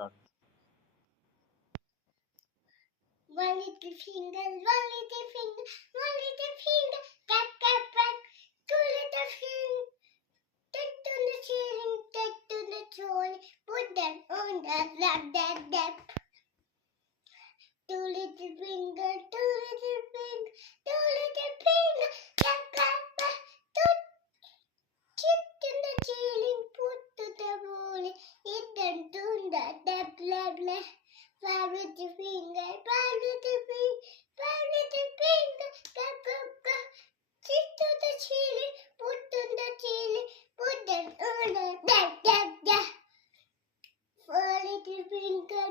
start. One little finger, one little finger, one little finger, tap, tap, tap. Two little fingers, touch on the ceiling, touch on the trolley, put them on the lap, lap, lap. Two little finger, two little finger, two little finger, tap, tap, tap. Two chipped in the ceiling, put to the trolley, hit them to the lap, lap, lap. Five little finger, five little finger, five little finger, go, go, go. Stick to the ceiling, put on the ceiling, put them on the da, da, da. Four little finger,